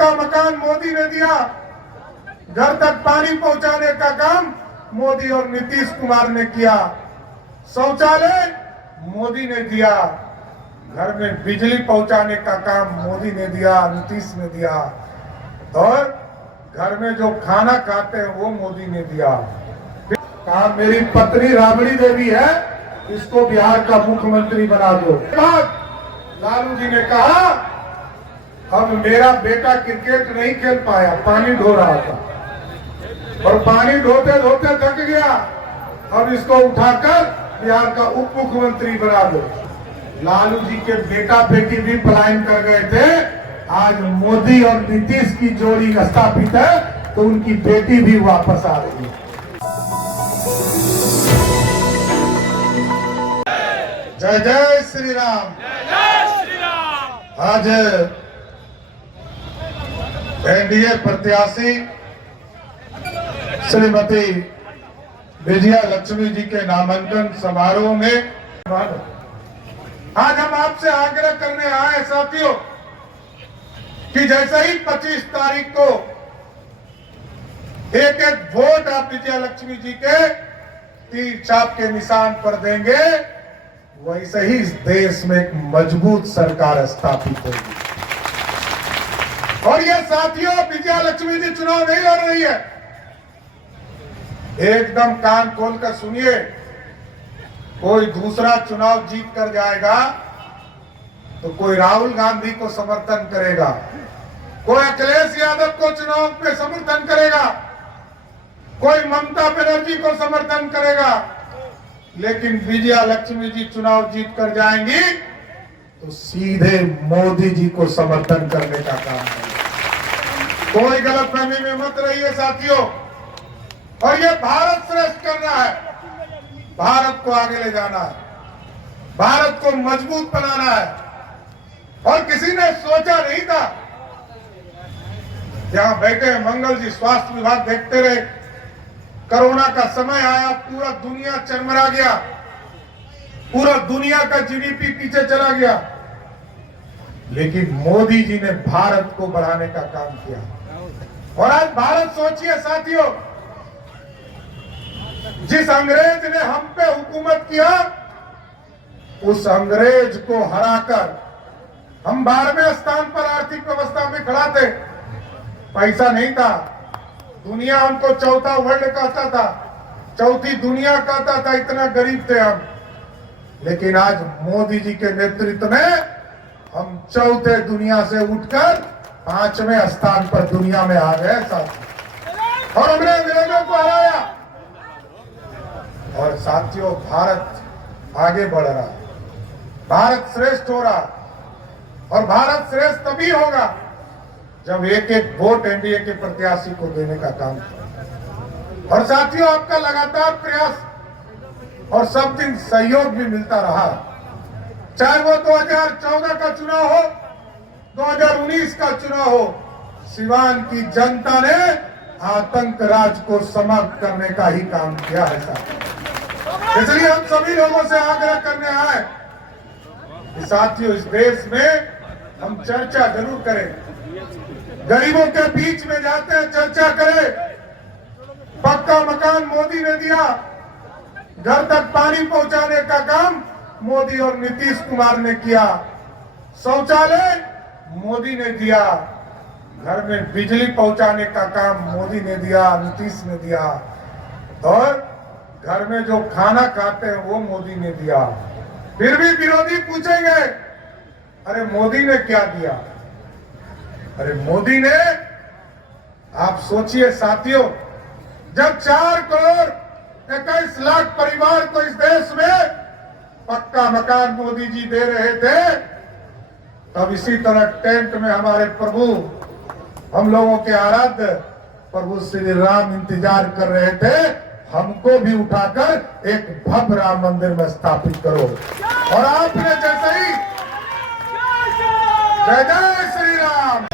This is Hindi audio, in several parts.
पक्का मकान मोदी ने दिया, घर तक पानी पहुंचाने का काम मोदी और नीतीश कुमार ने किया, शौचालय मोदी ने दिया, घर में बिजली पहुंचाने का काम मोदी ने दिया, नीतीश ने दिया, और घर में जो खाना खाते हैं वो मोदी ने दिया। कहा मेरी पत्नी राबड़ी देवी है, इसको बिहार का मुख्यमंत्री बना दो। लालू जी ने कहा अब मेरा बेटा क्रिकेट नहीं खेल पाया, पानी ढो रहा था और पानी ढोते ढोते थक गया, अब इसको उठाकर बिहार का उप मुख्यमंत्री बना दो। लालू जी के बेटा बेटी भी पलायन कर गए थे, आज मोदी और नीतीश की जोड़ी स्थापित है तो उनकी बेटी भी वापस आ रही है। जय जय श्री राम। आज एनडीए प्रत्याशी श्रीमती विजया लक्ष्मी जी के नामांकन समारोह में आज हम आपसे आग्रह करने आए साथियों कि जैसे ही 25 तारीख को एक एक वोट आप विजया लक्ष्मी जी के तीर छाप के निशान पर देंगे, वैसे ही इस देश में एक मजबूत सरकार स्थापित होगी। और ये साथियों विजया लक्ष्मी जी चुनाव नहीं लड़ रही है, एकदम कान खोलकर सुनिए, कोई दूसरा चुनाव जीत कर जाएगा तो कोई राहुल गांधी को समर्थन करेगा, कोई अखिलेश यादव को चुनाव पे समर्थन करेगा, कोई ममता बनर्जी को समर्थन करेगा, लेकिन विजया लक्ष्मी जी चुनाव जीत कर जाएंगी तो सीधे मोदी जी को समर्थन करने का काम करेगा। कोई गलतफहमी में मत रहिए साथियों, और ये भारत श्रेष्ठ करना है, भारत को आगे ले जाना है, भारत को मजबूत बनाना है। और किसी ने सोचा नहीं था, यहां बैठे मंगल जी स्वास्थ्य विभाग देखते रहे, कोरोना का समय आया, पूरा दुनिया चरमरा गया, पूरा दुनिया का जीडीपी पीछे चला गया, लेकिन मोदी जी ने भारत को बढ़ाने का काम किया। और आज भारत सोचिए साथियों, जिस अंग्रेज ने हम पे हुकूमत किया, उस अंग्रेज को हराकर हम 12वें स्थान पर आर्थिक व्यवस्था में खड़ा थे। पैसा नहीं था, दुनिया हमको चौथा वर्ल्ड कहता था, चौथी दुनिया कहता था, इतना गरीब थे हम, लेकिन आज मोदी जी के नेतृत्व में हम चौथे दुनिया से उठकर 5वें स्थान पर दुनिया में आ गए साथियों, और हमने अंग्रेजों को हराया। और साथियों भारत आगे बढ़ रहा, भारत श्रेष्ठ हो रहा, और भारत श्रेष्ठ तभी होगा जब एक एक वोट एनडीए के प्रत्याशी को देने का काम किया। और साथियों आपका लगातार प्रयास और सब दिन सहयोग भी मिलता रहा, चाहे वो 2014 का चुनाव हो, 2019 का चुनाव हो, सिवान की जनता ने आतंक राज को समाप्त करने का ही काम किया है साथियों। इसलिए हम सभी लोगों से आग्रह करने आए कि साथियों इस देश में हम चर्चा जरूर करें, गरीबों के बीच में जाते हैं चर्चा करें। पक्का मकान मोदी ने दिया, घर तक पानी पहुंचाने का काम मोदी और नीतीश कुमार ने किया, शौचालय मोदी ने दिया, घर में बिजली पहुंचाने का काम मोदी ने दिया, नीतीश ने दिया, और घर में जो खाना खाते हैं वो मोदी ने दिया। फिर भी विरोधी पूछेंगे अरे मोदी ने क्या दिया? अरे मोदी ने, आप सोचिए साथियों, जब 4 करोड़ 21 लाख परिवार को इस देश में पक्का मकान मोदी जी दे रहे थे, तब इसी तरह टेंट में हमारे प्रभु, हम लोगों के आराध्य प्रभु श्री राम इंतजार कर रहे थे, हमको भी उठाकर एक भव्य राम मंदिर में स्थापित करो। और आपने जैसे ही जय जय श्री राम,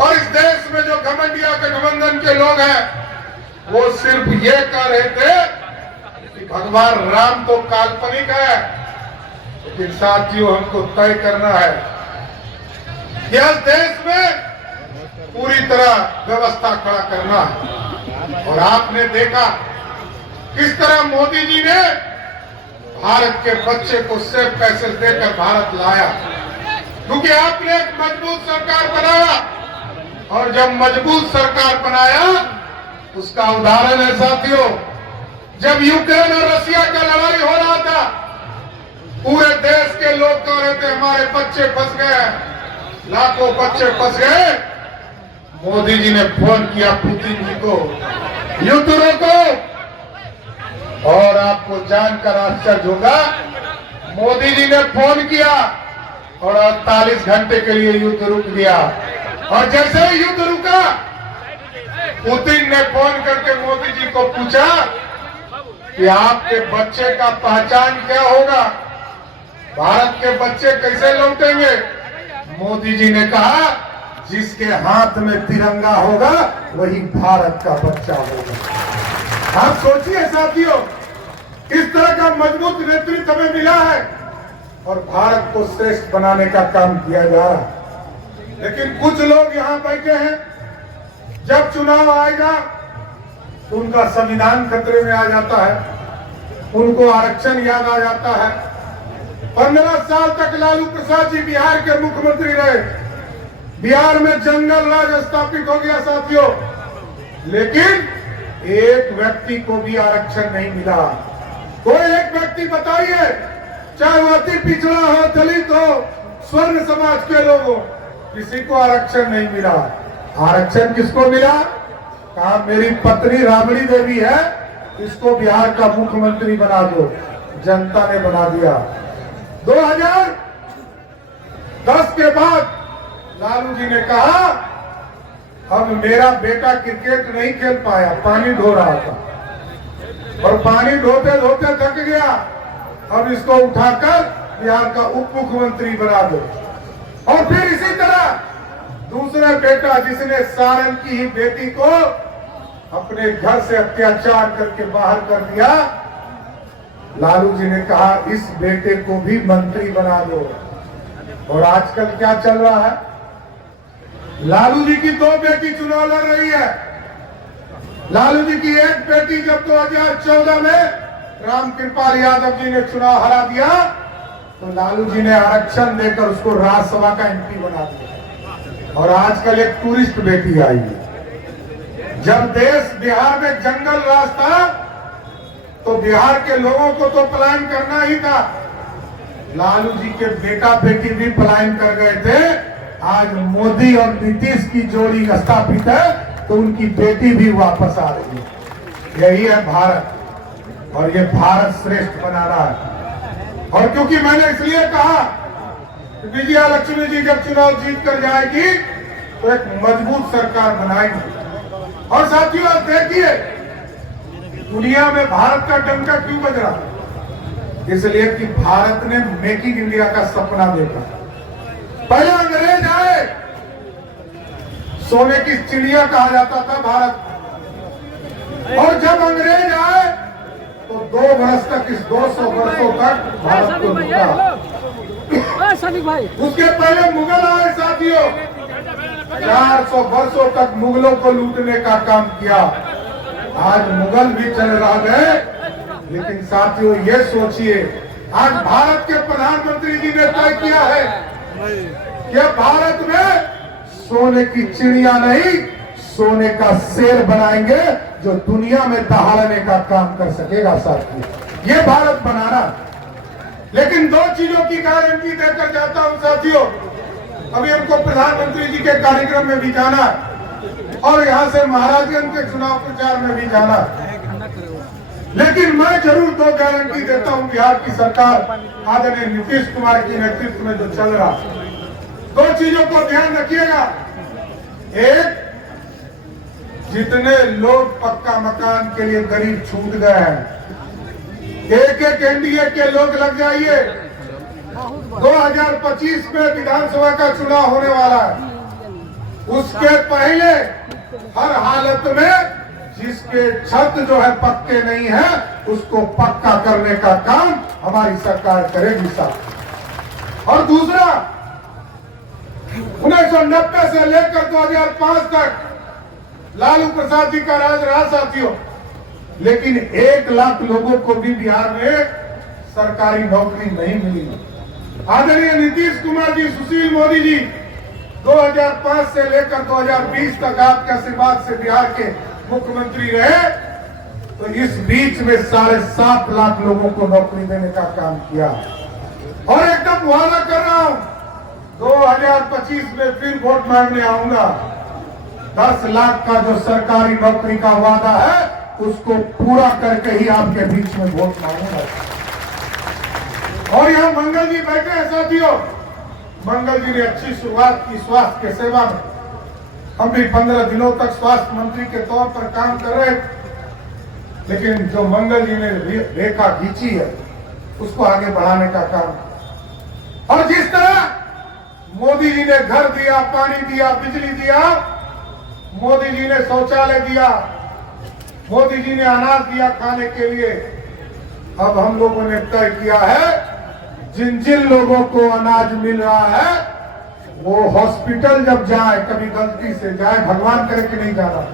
और इस देश में जो घमंडिया गठबंधन के लोग हैं वो सिर्फ ये कह रहे थे कि भगवान राम तो काल्पनिक है, लेकिन साथियों हमको तय करना है कि इस देश में पूरी तरह व्यवस्था खड़ा करना है। और आपने देखा किस तरह मोदी जी ने भारत के बच्चे को सेफ पैसेज देकर भारत लाया, क्योंकि आपने एक मजबूत सरकार बनाया। और जब मजबूत सरकार बनाया, उसका उदाहरण है साथियों, जब यूक्रेन और रशिया का लड़ाई हो रहा था, पूरे देश के लोग कह रहे थे हमारे बच्चे फंस गए, लाखों बच्चे फंस गए। मोदी जी ने फोन किया पुतिन जी को, युद्ध रोको। और आपको जानकर आश्चर्य होगा, मोदी जी ने फोन किया और 48 घंटे के लिए युद्ध रुक गया। और जैसे ही युद्ध रुका, पुतिन ने फोन करके मोदी जी को पूछा कि आपके बच्चे का पहचान क्या होगा, भारत के बच्चे कैसे लौटेंगे। मोदी जी ने कहा जिसके हाथ में तिरंगा होगा वही भारत का बच्चा होगा। आप सोचिए साथियों, इस तरह का मजबूत नेतृत्व हमें मिला है और भारत को श्रेष्ठ बनाने का काम किया जा रहा है। लेकिन कुछ लोग यहाँ बैठे हैं, जब चुनाव आएगा तो उनका संविधान खतरे में आ जाता है, उनको आरक्षण याद आ जाता है। 15 साल तक लालू प्रसाद जी बिहार के मुख्यमंत्री रहे, बिहार में जंगल राज स्थापित हो गया साथियों, लेकिन एक व्यक्ति को भी आरक्षण नहीं मिला। कोई एक व्यक्ति बताइए, चाहे वो अति पिछड़ा हो, दलित हो, स्वर्ण समाज के लोग हो, किसी को आरक्षण नहीं मिला। आरक्षण किसको मिला? कहा मेरी पत्नी राबड़ी देवी है, इसको बिहार का मुख्यमंत्री बना दो। जनता ने बना दिया। 2010 के बाद लालू जी ने कहा अब मेरा बेटा क्रिकेट नहीं खेल पाया, पानी ढो रहा था और पानी ढोते ढोते थक गया, अब इसको उठाकर बिहार का उप मुख्यमंत्री बना दो। और फिर इसी तरह दूसरा बेटा जिसने सारण की ही बेटी को अपने घर से अत्याचार करके बाहर कर दिया, लालू जी ने कहा इस बेटे को भी मंत्री बना दो। और आजकल क्या चल रहा है? लालू जी की 2 बेटी चुनाव लड़ रही है। लालू जी की एक बेटी जब 2014 में रामकृपाल यादव जी ने चुनाव हरा दिया, तो लालू जी ने आरक्षण देकर उसको राज्यसभा का एमपी बना दिया। और आजकल एक टूरिस्ट बेटी आई है। जब देश बिहार में जंगल राज था तो बिहार के लोगों को तो पलायन करना ही था। लालू जी के बेटा बेटी भी पलायन कर गए थे। आज मोदी और नीतीश की जोड़ी स्थापित है तो उनकी बेटी भी वापस आ रही है। यही है भारत, और ये भारत श्रेष्ठ बना रहा है। और क्योंकि मैंने इसलिए कहा कि विजया लक्ष्मी जी जब चुनाव जीत कर जाएगी तो एक मजबूत सरकार बनाएगी। और साथियों आप देखिए, दुनिया में भारत का डंका क्यों बज रहा? इसलिए कि भारत ने मेकिंग इंडिया का सपना देखा। पहले अंग्रेज आए, सोने की चिड़िया कहा जाता था भारत, और जब अंग्रेज आए तो 2 वर्ष तक, इस 200 वर्षों तक भारत को लूटा। उसके पहले मुगल आए साथियों, 400 वर्षों तक मुगलों को लूटने का काम किया। आज मुगल भी चले रह गए, लेकिन साथियों ये सोचिए, आज भारत के प्रधानमंत्री जी ने तय किया है कि भारत में सोने की चिड़िया नहीं, सोने का शेर बनाएंगे जो दुनिया में दहाड़ने का काम कर सकेगा। साथियों ये भारत बनाना। लेकिन 2 चीजों की गारंटी देकर जाता हूं साथियों। अभी हमको प्रधानमंत्री जी के कार्यक्रम में भी जाना और यहां से महाराजगंज के चुनाव प्रचार में भी जाना, लेकिन मैं जरूर 2 गारंटी देता हूं बिहार की सरकार आदरणीय नीतीश कुमार के नेतृत्व में जो चल रहा। 2 चीजों को ध्यान रखिएगा। एक, जितने लोग पक्का मकान के लिए गरीब छूट गए हैं, एक एनडीए के लोग लग जाइए। 2025 में विधानसभा का चुनाव होने वाला है, उसके पहले हर हालत में जिसके छत जो है पक्के नहीं है उसको पक्का करने का काम हमारी सरकार करेगी साहब। और दूसरा, 1990 से लेकर 2005 तक लालू प्रसाद जी का राज रहा साथियों, लेकिन 1 लाख लोगों को भी बिहार में सरकारी नौकरी नहीं मिली। आदरणीय नीतीश कुमार जी, सुशील मोदी जी 2005 से लेकर 2020 तक आपके आशीर्वाद से बिहार के मुख्यमंत्री रहे, तो इस बीच में 7.5 लाख लोगों को नौकरी देने का काम किया। और एकदम वादा कर रहा हूं, 2025 में फिर वोट मांगने आऊंगा। 10 लाख का जो सरकारी नौकरी का वादा है उसको पूरा करके ही आपके बीच में वोट मांगूंगा। और यहाँ मंगल जी बैठे हैं साथियों, मंगल जी ने अच्छी शुरुआत की स्वास्थ्य के सेवा में। हम भी 15 दिनों तक स्वास्थ्य मंत्री के तौर पर काम कर रहे थे, लेकिन जो मंगल जी ने रेखा खींची है उसको आगे बढ़ाने का काम। और जिस तरह मोदी जी ने घर दिया, पानी दिया, बिजली दिया, मोदी जी ने शौचालय दिया, मोदी जी ने अनाज दिया खाने के लिए, अब हम लोगों ने तय किया है जिन जिन लोगों को अनाज मिल रहा है वो हॉस्पिटल जब जाए, कभी गलती से जाए, भगवान करे कि नहीं जाना,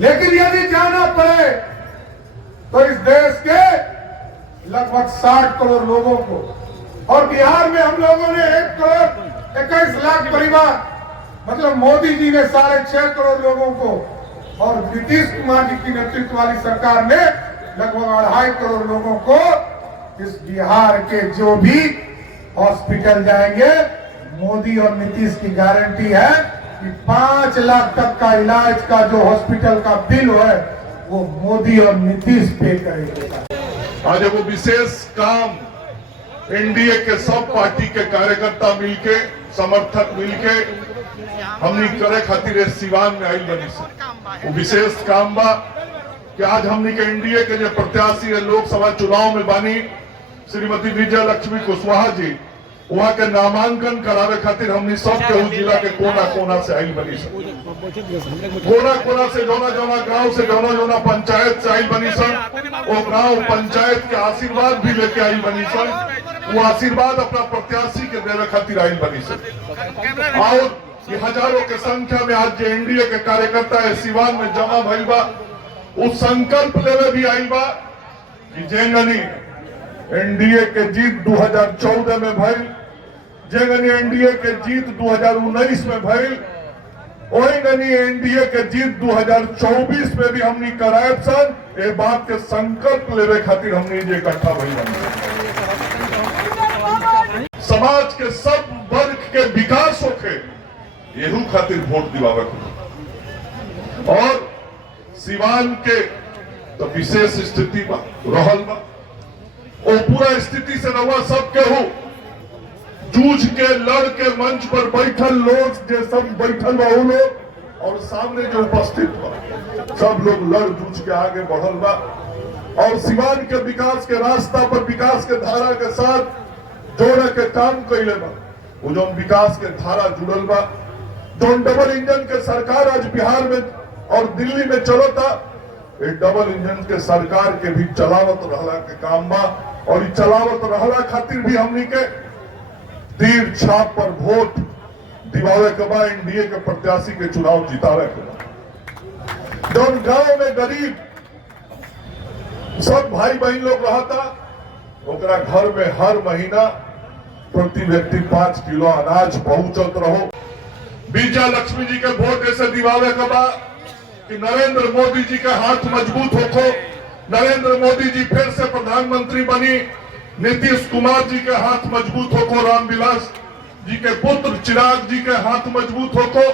लेकिन यदि जाना पड़े तो इस देश के लगभग 60 करोड़ लोगों को, और बिहार में हम लोगों ने 1 करोड़ 21 लाख परिवार, मतलब मोदी जी ने 6.5 करोड़ लोगों को, और नीतीश कुमार जी की नेतृत्व वाली सरकार ने लगभग 2.5 करोड़ लोगों को इस बिहार के जो भी हॉस्पिटल जाएंगे, मोदी और नीतीश की गारंटी है कि 5 लाख तक का इलाज का जो हॉस्पिटल का बिल है वो मोदी और नीतीश पे करेंगे। आज वो विशेष काम एनडीए के सब पार्टी के कार्यकर्ता मिलके, समर्थक मिलके हमनी करे खातिर सिवान में आयल बनी से वो विशेष काम बा कि आज हमनी के एनडीए के जो प्रत्याशी है लोकसभा चुनाव में बानी श्रीमती विजय लक्ष्मी कुशवाहा जी, वहाँ के नामांकन करावे खातिर हमनी सब के जिला के कोना कोना से आयल बनी सन, कोना कोना से जोना जोना गांव से जोना जोना पंचायत से आयल बनी सन, वो गांव पंचायत के आशीर्वाद भी लेके आयल बनी सन, वो आशीर्वाद अपना प्रत्याशी के देवे खातिर आयल बनी सन। और ये हजारों के संख्या में आज जो एनडीए के कार्यकर्ता है सिवान में जमा भइल बा, उस संकल्प लेवे भी आइल बा कि जेंगनी एनडीए के जीत 2014 में भइल, जेंगनी एनडीए के जीत 2019 में भइल, ओहिंगनी एनडीए के जीत 2024 में भी हमनी करायब सन। ये बात के संकल्प लेवे खातिर हमनी जे इकट्ठा भइल समाज के सब वर्ग के विकास होके यहू खातिर वोट दिवावे और सिवान के तो विशेष स्थिति में रहल बा, वो पूरा स्थिति से रहुआ सब के हो जूझ के लड़ के मंच पर बैठल लोग जो सब बैठल बा वो लोग और सामने जो उपस्थित बा सब लोग लड़ जूझ के आगे बढ़ल बा और सिवान के विकास के रास्ता पर विकास के धारा के साथ जोड़े के काम कैले बा। वो जो विकास के धारा जुड़ल बा, जो डबल इंजन के सरकार आज बिहार में और दिल्ली में चलता, ये डबल इंजन के सरकार के भी चलावत रहला के काम बा और चलावत रहला खातिर भी हमनी के तीर छाप पर वोट दिवावे के बा, एनडीए के प्रत्याशी के चुनाव जितावे के बा। जो गांव में गरीब सब भाई बहन लोग रहता, ओकरा घर में हर महीना प्रति व्यक्ति 5 किलो अनाज पहुंचत रहो। विजय लक्ष्मी जी के वोट ऐसे दिवावे के बा कि नरेंद्र मोदी जी का हाथ मजबूत होको, नरेंद्र मोदी जी फिर से प्रधानमंत्री बनी, नीतीश कुमार जी के हाथ मजबूत होको, रामविलास जी के पुत्र चिराग जी के हाथ मजबूत होको,